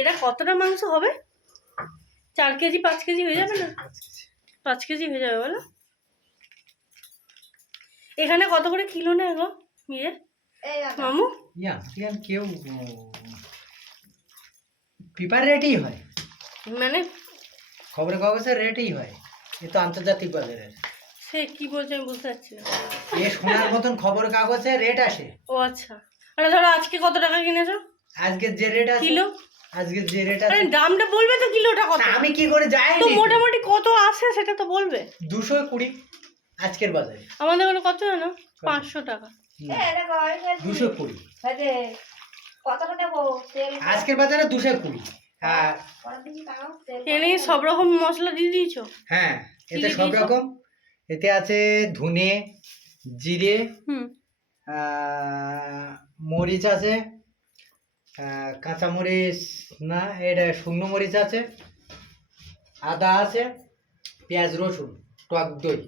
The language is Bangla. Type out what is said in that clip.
এটা কতটা মাংস হবে? 4 কেজি 5 কেজি হয়ে যাবে না? 5 কেজি হয়ে যাবে বলো। এখানে কত করে কিলো নেয় গো ইয়ে মামু? কেউ পেপার রেটই হয়, মানে খবরের কাগজের রেটই হয়, এ তো আন্তর্জাতিক বাজারের। সে কি বলছে আমি বুঝতে পারছি না। এ সোনার মতন খবরের কাগজে রেট আসে। ও আচ্ছা, মানে ধরো আজকে কত টাকা কিনেছো? আজকে যে রেট আছে, কিলো? আজকে যে রেট আরে আছে দামটা বলবে তো, কিলোটা কত? আমি কি করে যাই তো মোটামুটি কত আসে সেটা তো বলবে। 220 আজকের বাজারে। আমাদের ওখানে কত জানো? 500 টাকা। 220 কতটা নেবো? আজকের বাজারে 220। আর এনে সব রকম মশলা দিয়ে দিয়েছো? হ্যাঁ, এতে কি সব দিয়েছো? রকম, এতে আছে ধনে, জিরে, হুম। মরিচ আছে, কাঁচা মরিচ না, এটা শুকনো মরিচ আছে, আদা আছে, পেঁয়াজ রসুন, টক দই,